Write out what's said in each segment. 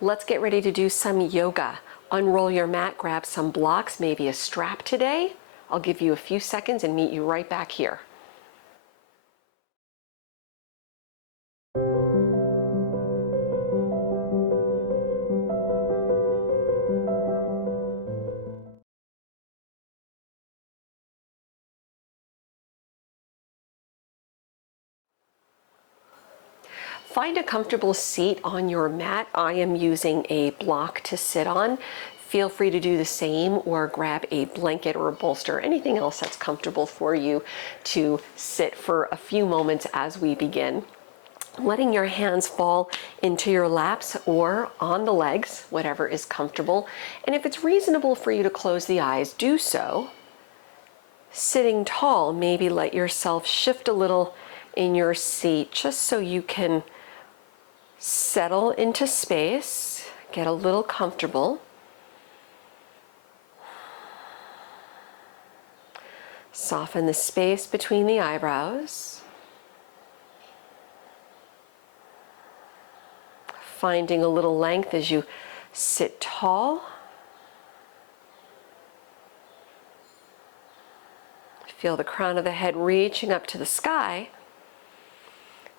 Let's get ready to do some yoga. Unroll your mat, grab some blocks, maybe a strap today. I'll give you a few seconds and meet you right back here. Find a comfortable seat on your mat. I am using a block to sit on. Feel free to do the same or grab a blanket or a bolster, anything else that's comfortable for you to sit for a few moments as we begin. Letting your hands fall into your laps or on the legs, whatever is comfortable. And if it's reasonable for you to close the eyes, do so. Sitting tall, maybe let yourself shift a little in your seat just so you can settle into space, get a little comfortable. Soften the space between the eyebrows. Finding a little length as you sit tall. Feel the crown of the head reaching up to the sky,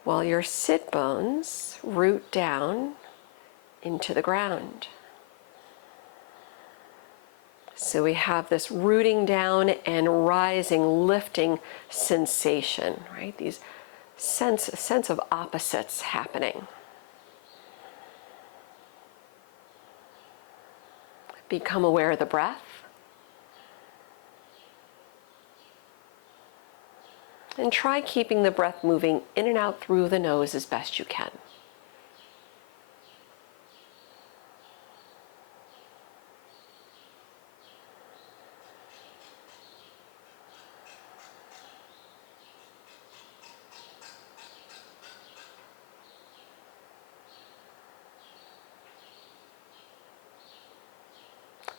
while your sit bones root down into the ground. So we have this rooting down and rising, lifting sensation, right? These sense of opposites happening. Become aware of the breath. And try keeping the breath moving in and out through the nose as best you can.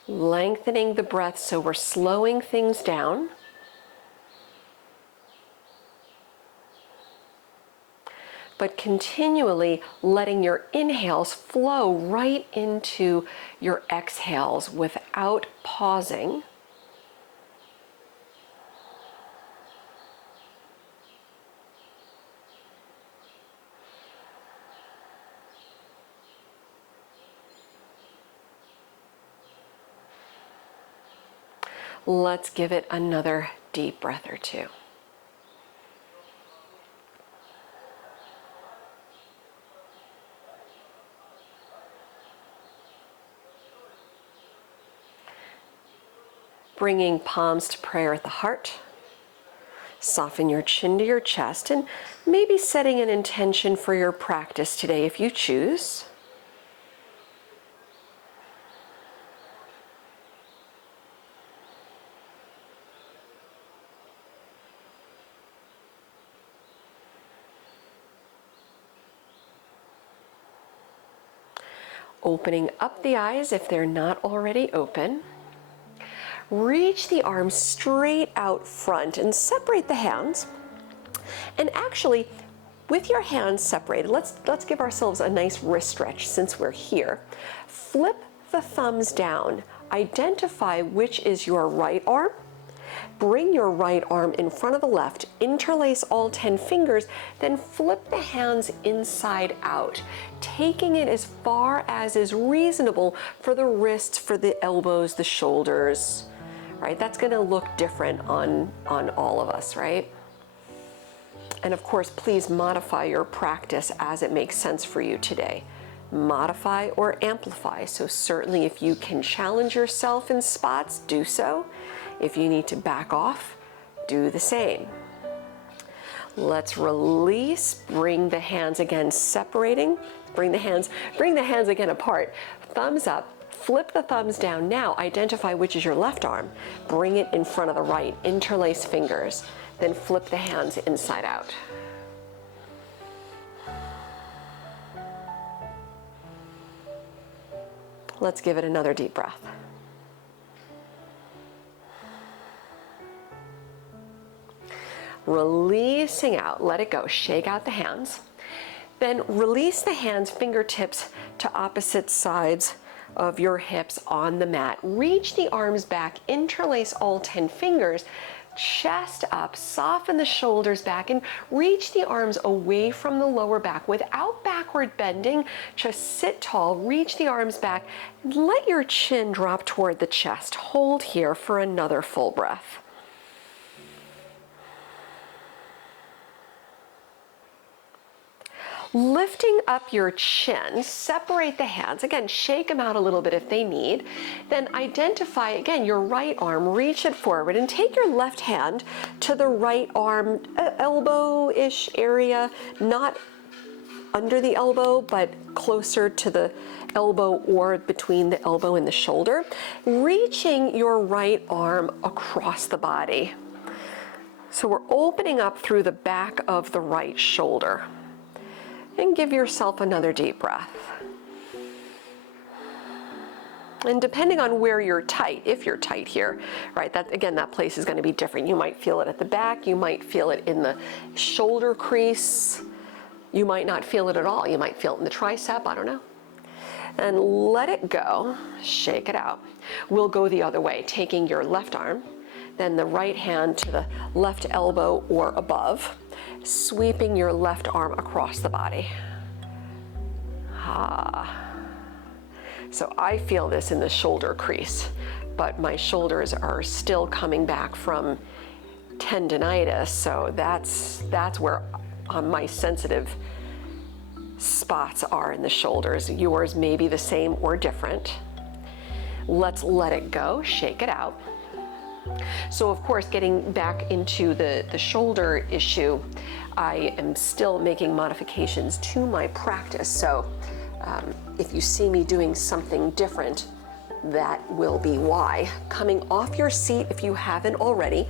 Lengthening the breath so we're slowing things down. But continually letting your inhales flow right into your exhales without pausing. Let's give it another deep breath or two. Bringing palms to prayer at the heart. Soften your chin to your chest and maybe setting an intention for your practice today if you choose. Opening up the eyes if they're not already open. Reach the arms straight out front and separate the hands. And actually, with your hands separated, let's give ourselves a nice wrist stretch since we're here. Flip the thumbs down. Identify which is your right arm. Bring your right arm in front of the left. Interlace all 10 fingers, then flip the hands inside out, taking it as far as is reasonable for the wrists, for the elbows, the shoulders. Right? That's going to look different on all of us, right? And of course, please modify your practice as it makes sense for you today. Modify or amplify. So certainly if you can challenge yourself in spots, do so. If you need to back off, do the same. Let's release, bring the hands again separating, bring the hands again apart, thumbs up. Flip the thumbs down. Now identify which is your left arm. Bring it in front of the right. Interlace fingers. Then flip the hands inside out. Let's give it another deep breath. Releasing out. Let it go. Shake out the hands. Then release the hands, fingertips to opposite sides of your hips on the mat. Reach the arms back, interlace all 10 fingers, chest up, soften the shoulders back, and reach the arms away from the lower back without backward bending. Just sit tall, reach the arms back, and let your chin drop toward the chest. Hold here for another full breath. Lifting up your chin, separate the hands. Again, shake them out a little bit if they need. Then identify, again, your right arm, reach it forward, and take your left hand to the right arm, elbow-ish area, not under the elbow, but closer to the elbow or between the elbow and the shoulder. Reaching your right arm across the body. So we're opening up through the back of the right shoulder. And give yourself another deep breath. And depending on where you're tight, if you're tight here, right, that place is going to be different. You might feel it at the back, you might feel it in the shoulder crease, you might not feel it at all. You might feel it in the tricep, I don't know. And let it go, shake it out. We'll go the other way, taking your left arm, then the right hand to the left elbow or above, sweeping your left arm across the body. So I feel this in the shoulder crease, but my shoulders are still coming back from tendinitis, so that's where my sensitive spots are in the shoulders. Yours may be the same or different. Let's let it go, shake it out. So of course, getting back into the shoulder issue, I am still making modifications to my practice. So if you see me doing something different, that will be why. Coming off your seat, if you haven't already,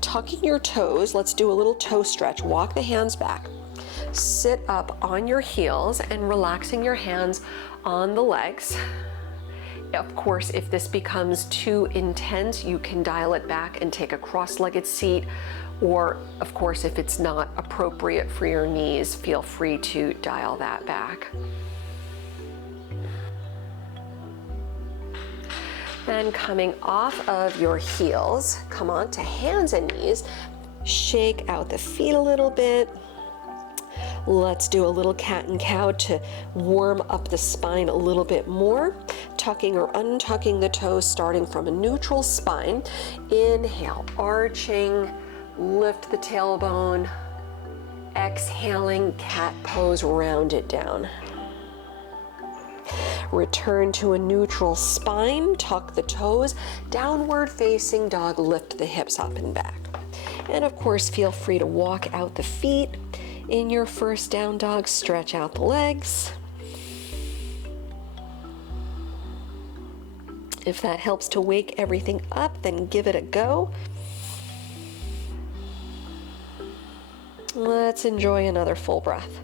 tucking your toes, let's do a little toe stretch. Walk the hands back. Sit up on your heels and relaxing your hands on the legs. Of course, if this becomes too intense, you can dial it back and take a cross-legged seat, or of course, if it's not appropriate for your knees, feel free to dial that back. Then coming off of your heels, come on to hands and knees, shake out the feet a little bit. Let's do a little cat and cow to warm up the spine a little bit more. Tucking or untucking the toes, starting from a neutral spine. Inhale, arching, lift the tailbone. Exhaling, cat pose, round it down. Return to a neutral spine, tuck the toes, downward facing dog, lift the hips up and back. And of course, feel free to walk out the feet. In your first down dog, stretch out the legs. If that helps to wake everything up, then give it a go. Let's enjoy another full breath.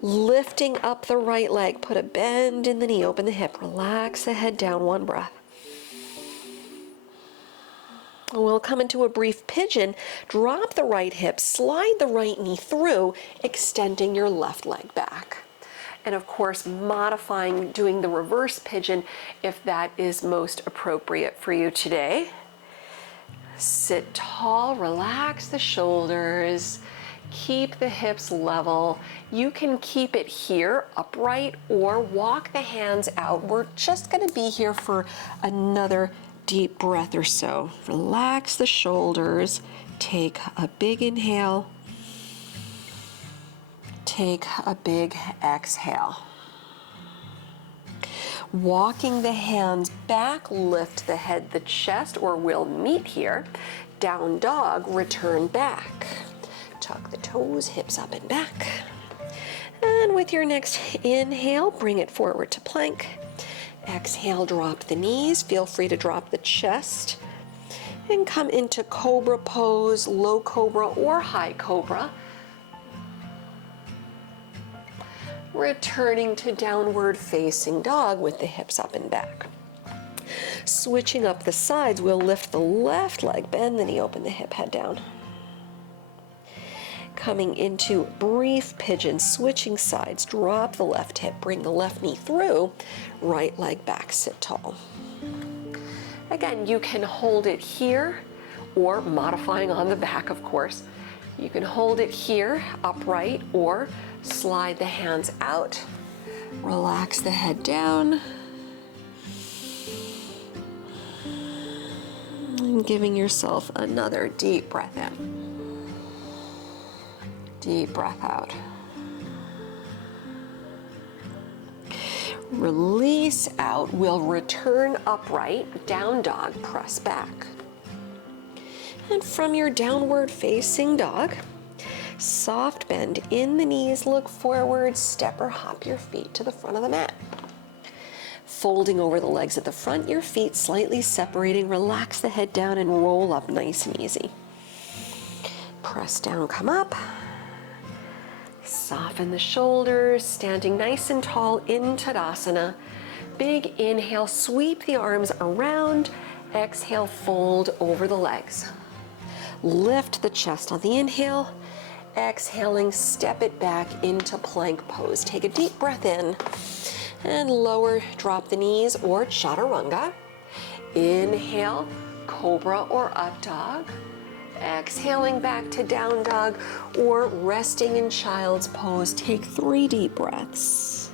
Lifting up the right leg, put a bend in the knee, open the hip, relax the head down, one breath. We'll come into a brief pigeon, drop the right hip, slide the right knee through, extending your left leg back. And of course, modifying, doing the reverse pigeon if that is most appropriate for you today. Sit tall, relax the shoulders, keep the hips level. You can keep it here, upright, or walk the hands out. We're just gonna be here for another deep breath or so. Relax the shoulders. Take a big inhale. Take a big exhale. Walking the hands back, lift the head, the chest, or we'll meet here. Down dog, return back. Tuck the toes, hips up and back. And with your next inhale, bring it forward to plank. Exhale, drop the knees. Feel free to drop the chest. And come into cobra pose, low cobra or high cobra. Returning to downward facing dog with the hips up and back. Switching up the sides, we'll lift the left leg, bend the knee, open the hip, head down. Coming into brief pigeon, switching sides, drop the left hip, bring the left knee through, right leg back, sit tall. Again, you can hold it here, or modifying on the back, of course. You can hold it here, upright, or slide the hands out. Relax the head down. And giving yourself another deep breath in. Deep breath out. Release out. We'll return upright, down dog, press back. And from your downward facing dog, soft bend in the knees, look forward, step or hop your feet to the front of the mat. Folding over the legs at the front, your feet slightly separating, relax the head down and roll up nice and easy. Press down, come up. Soften the shoulders, standing nice and tall in Tadasana. Big inhale, sweep the arms around. Exhale, fold over the legs. Lift the chest on the inhale. Exhaling, step it back into plank pose. Take a deep breath in and lower, drop the knees or chaturanga. Inhale, cobra or up dog. Exhaling back to down dog or resting in child's pose. Take 3 deep breaths.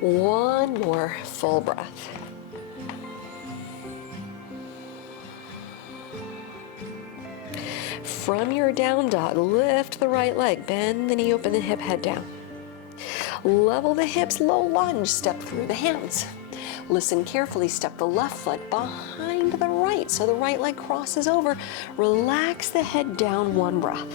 One more full breath. From your down dog, lift the right leg, bend the knee, open the hip, head down. Level the hips, low lunge, step through the hands. Listen carefully, step the left foot behind the right so the right leg crosses over. Relax the head down, one breath.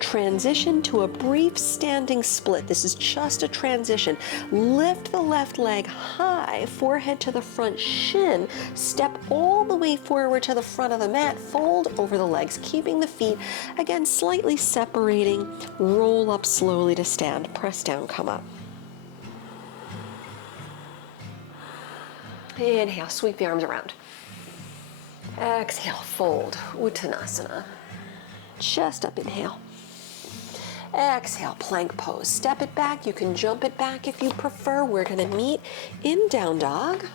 Transition to a brief standing split. This is just a transition. Lift the left leg high, forehead to the front shin. Step all the way forward to the front of the mat. Fold over the legs, keeping the feet, again, slightly separating. Roll up slowly to stand. Press down, come up. Inhale, sweep the arms around. Exhale, fold, Uttanasana. Chest up, inhale. Exhale, plank pose. Step it back. You can jump it back if you prefer. We're going to meet in down dog.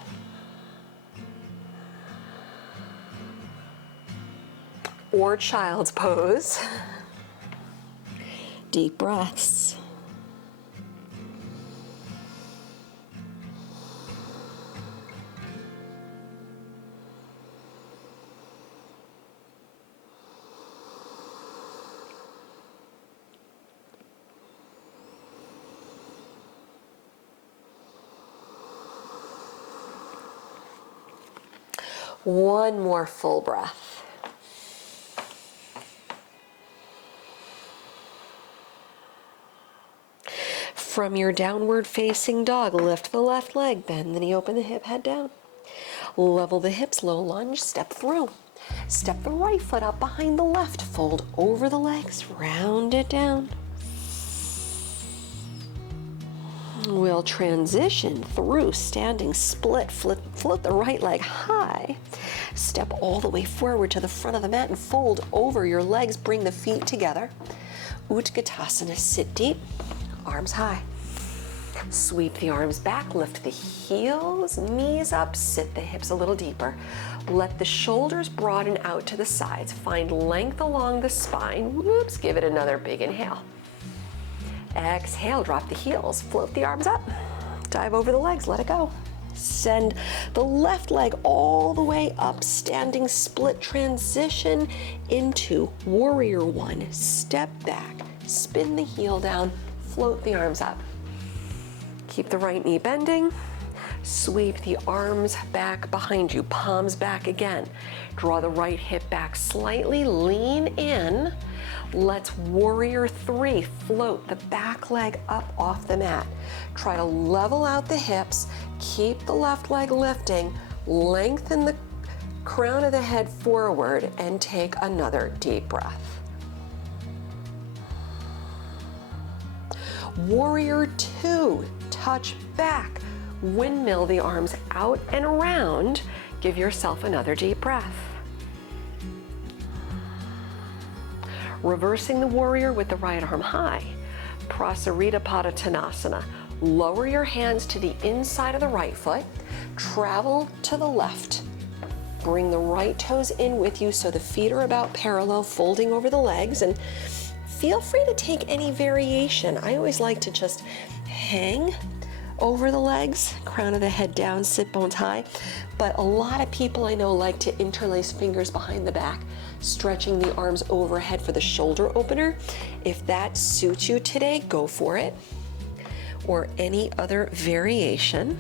Or child's pose. Deep breaths. One more full breath. From your downward facing dog, lift the left leg, bend the knee, open the hip, head down. Level the hips, low lunge, step through. Step the right foot up behind the left, fold over the legs, round it down. We'll transition through standing split, float the right leg high, step all the way forward to the front of the mat and fold over your legs, bring the feet together. Uttanasana, sit deep, arms high. Sweep the arms back, lift the heels, knees up, sit the hips a little deeper. Let the shoulders broaden out to the sides, find length along the spine. Whoops, give it another big inhale. Exhale, drop the heels, float the arms up, dive over the legs, let it go. Send the left leg all the way up, standing split, transition into warrior one. Step back, spin the heel down, float the arms up. Keep the right knee bending, Sweep the arms back behind you, palms back again. Draw the right hip back slightly, lean in. Let's warrior three, float the back leg up off the mat. Try to level out the hips, keep the left leg lifting, lengthen the crown of the head forward, and take another deep breath. Warrior two, touch back. Windmill the arms out and around. Give yourself another deep breath. Reversing the warrior with the right arm high. Prasarita Tanasana. Lower your hands to the inside of the right foot. Travel to the left. Bring the right toes in with you so the feet are about parallel, folding over the legs, and feel free to take any variation. I always like to just hang over the legs, crown of the head down, sit bones high. But a lot of people I know like to interlace fingers behind the back, stretching the arms overhead for the shoulder opener. If that suits you today, go for it. Or any other variation,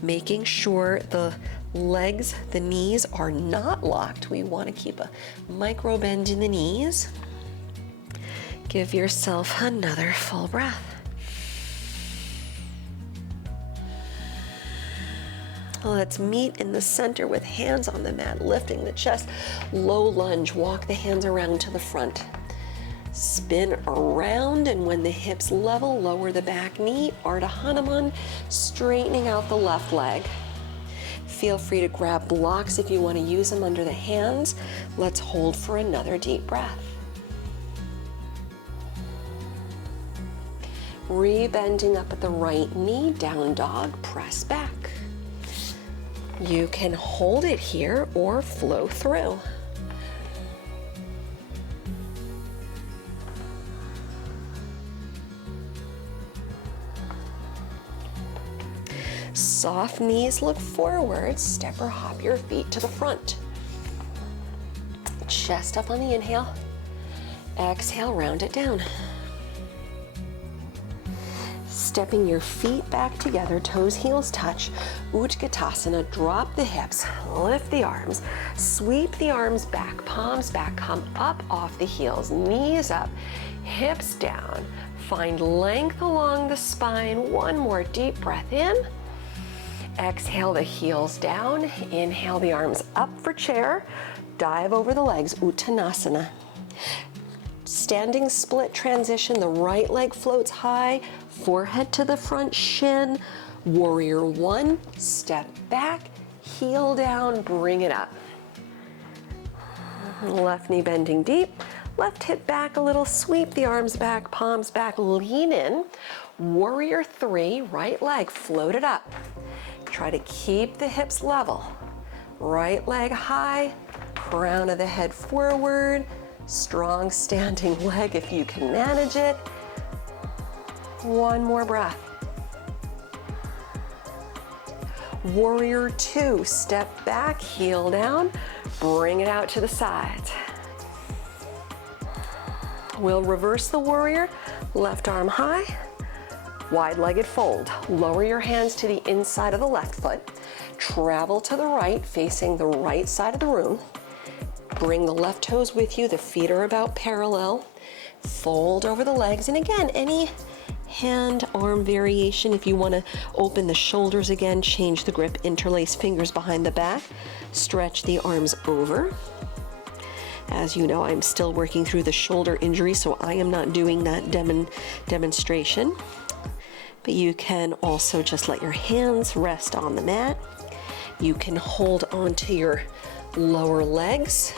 making sure the legs, the knees are not locked. We want to keep a micro bend in the knees. Give yourself another full breath. Let's meet in the center with hands on the mat, lifting the chest. Low lunge, walk the hands around to the front. Spin around, and when the hips level, lower the back knee. Ardha Hanuman, straightening out the left leg. Feel free to grab blocks if you want to use them under the hands. Let's hold for another deep breath. Rebending up at the right knee, down dog, press back. You can hold it here or flow through. Soft knees look forward, step or hop your feet to the front. Chest up on the inhale, exhale, round it down. Stepping your feet back together, toes, heels touch. Uttanasana, drop the hips, lift the arms, sweep the arms back, palms back, come up off the heels, knees up, hips down. Find length along the spine. One more deep breath in. Exhale the heels down. Inhale the arms up for chair. Dive over the legs, Uttanasana. Standing split transition, the right leg floats high, forehead to the front shin. Warrior one, step back, heel down, bring it up. Left knee bending deep, left hip back a little, sweep the arms back, palms back, lean in. Warrior three, right leg floated up. Try to keep the hips level. Right leg high, crown of the head forward. Strong standing leg if you can manage it. One more breath. Warrior two, step back, heel down, bring it out to the sides. We'll reverse the warrior, left arm high, wide-legged fold. Lower your hands to the inside of the left foot. Travel to the right, facing the right side of the room. Bring the left toes with you, the feet are about parallel. Fold over the legs, and again, any hand, arm variation. If you want to open the shoulders again, change the grip, interlace fingers behind the back, stretch the arms over. As you know, I'm still working through the shoulder injury, so I am not doing that demonstration. But you can also just let your hands rest on the mat. You can hold onto your lower legs.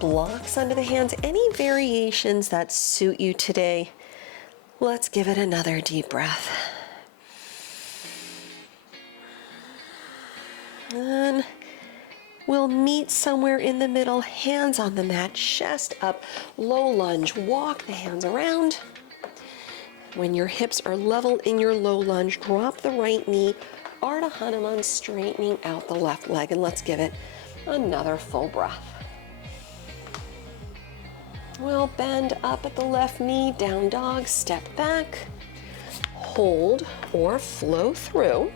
Blocks under the hands, any variations that suit you today. Let's give it another deep breath. And we'll meet somewhere in the middle, hands on the mat, chest up, low lunge, walk the hands around. When your hips are level in your low lunge, drop the right knee, Ardha Hanuman, straightening out the left leg, and let's give it another full breath. We'll bend up at the left knee, down dog, step back. hold or flow through.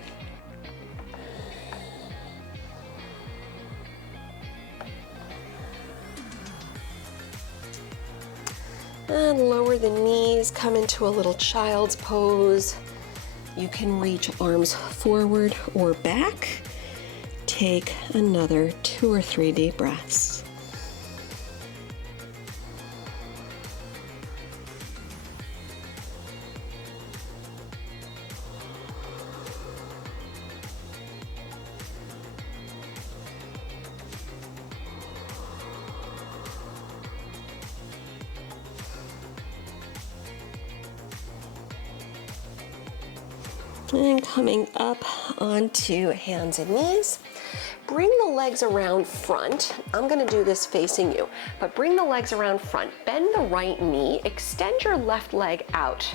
And lower the knees, come into a little child's pose. You can reach arms forward or back. Take another 2 or 3 deep breaths. And coming up onto hands and knees. Bring the legs around front. I'm gonna do this facing you, but bring the legs around front. Bend the right knee, extend your left leg out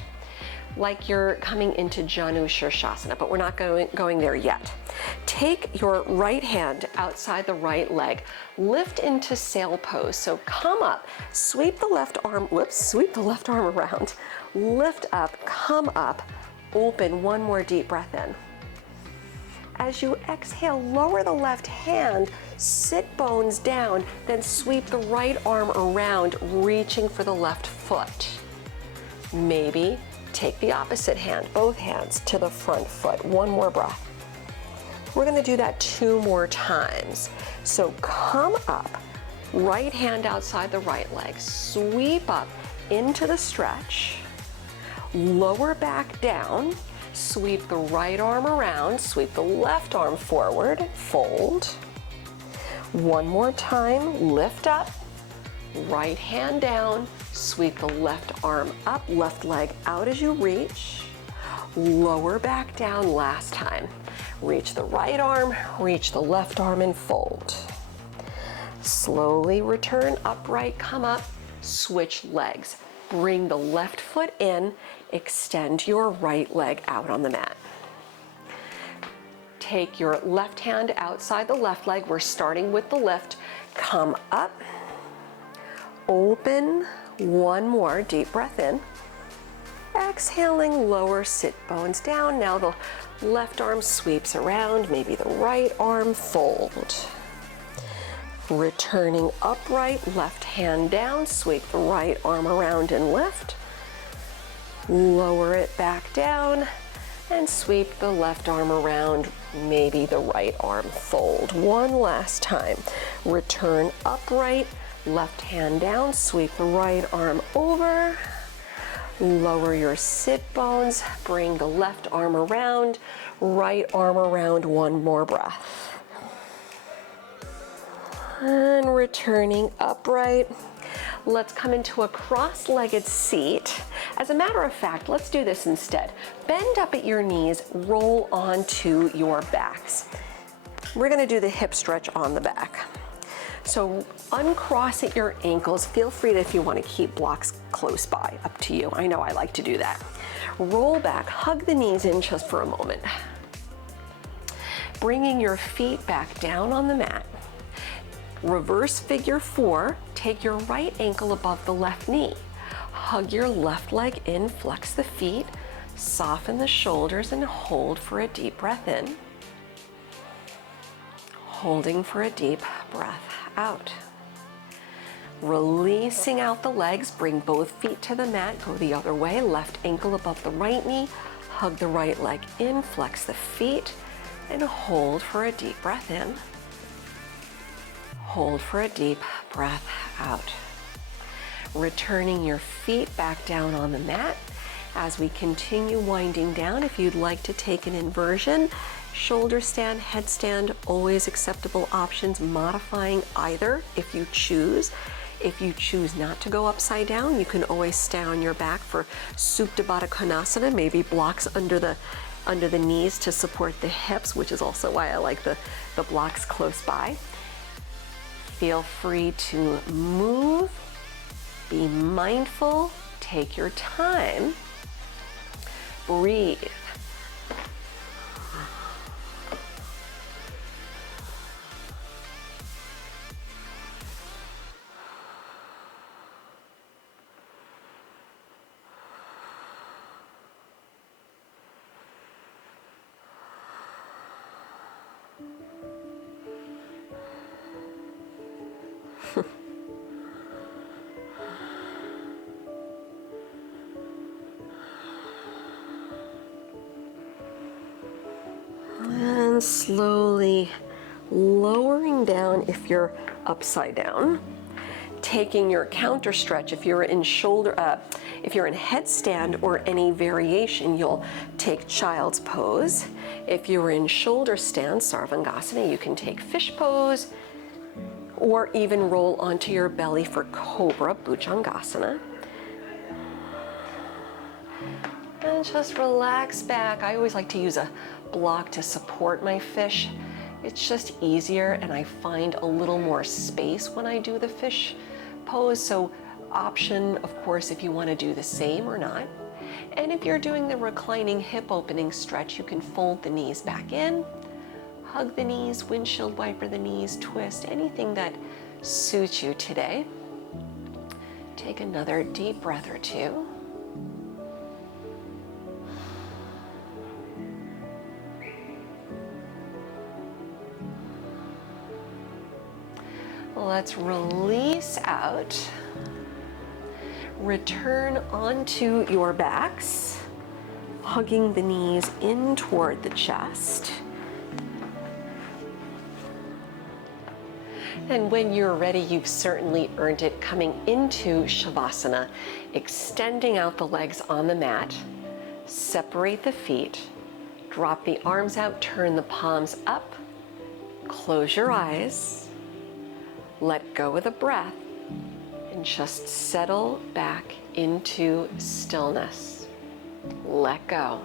like you're coming into Janu Shirshasana, but we're not going there yet. Take your right hand outside the right leg, lift into sail pose. So come up, sweep the left arm, sweep the left arm around, lift up, come up, open, one more deep breath in. As you exhale, lower the left hand, sit bones down, then sweep the right arm around, reaching for the left foot. Maybe take the opposite hand, both hands to the front foot. One more breath. We're gonna do that 2 more times. So come up, right hand outside the right leg, sweep up into the stretch, lower back down, sweep the right arm around, sweep the left arm forward, fold. One more time, lift up, right hand down, sweep the left arm up, left leg out as you reach, lower back down last time. Reach the right arm, reach the left arm and fold. Slowly return upright, come up, switch legs. Bring the left foot in, extend your right leg out on the mat. Take your left hand outside the left leg. We're starting with the lift. Come up, open, one more deep breath in. Exhaling, lower, sit bones down. Now the left arm sweeps around, maybe the right arm, fold. Returning upright, left hand down, sweep the right arm around and lift. Lower it back down and sweep the left arm around, maybe the right arm, fold. One last time. Return upright, left hand down, sweep the right arm over. Lower your sit bones, bring the left arm around, right arm around, one more breath. And returning upright. Let's come into a cross-legged seat. As a matter of fact, let's do this instead. Bend up at your knees, roll onto your backs. We're gonna do the hip stretch on the back. So uncross at your ankles. Feel free to, if you wanna keep blocks close by, up to you. I know I like to do that. Roll back, hug the knees in just for a moment. Bringing your feet back down on the mat. Reverse figure 4, take your right ankle above the left knee. Hug your left leg in, flex the feet, soften the shoulders and hold for a deep breath in. Holding for a deep breath out. Releasing out the legs, bring both feet to the mat, go the other way, left ankle above the right knee, hug the right leg in, flex the feet, and hold for a deep breath in. Hold for a deep breath out. Returning your feet back down on the mat. As we continue winding down, if you'd like to take an inversion, shoulder stand, headstand, always acceptable options, modifying either if you choose. If you choose not to go upside down, you can always stay on your back for Supta Baddha Konasana, maybe blocks under the knees to support the hips, which is also why I like the blocks close by. Feel free to move, be mindful, take your time, breathe. And slowly lowering down if you're upside down. Taking your counter stretch, if you're in if you're in headstand or any variation, you'll take child's pose. If you're in shoulder stand, Sarvangasana, you can take fish pose, or even roll onto your belly for cobra, Bhujangasana. And just relax back. I always like to use a block to support my fish. It's just easier, and I find a little more space when I do the fish pose. So option, of course, if you want to do the same or not. And if you're doing the reclining hip opening stretch, you can fold the knees back in, hug the knees, windshield wiper the knees, twist, anything that suits you today. Take another deep breath or two. Let's release out. Return onto your backs, hugging the knees in toward the chest. And when you're ready, you've certainly earned it, coming into Shavasana, extending out the legs on the mat, separate the feet, drop the arms out, turn the palms up, close your eyes. Let go of the breath and just settle back into stillness. Let go.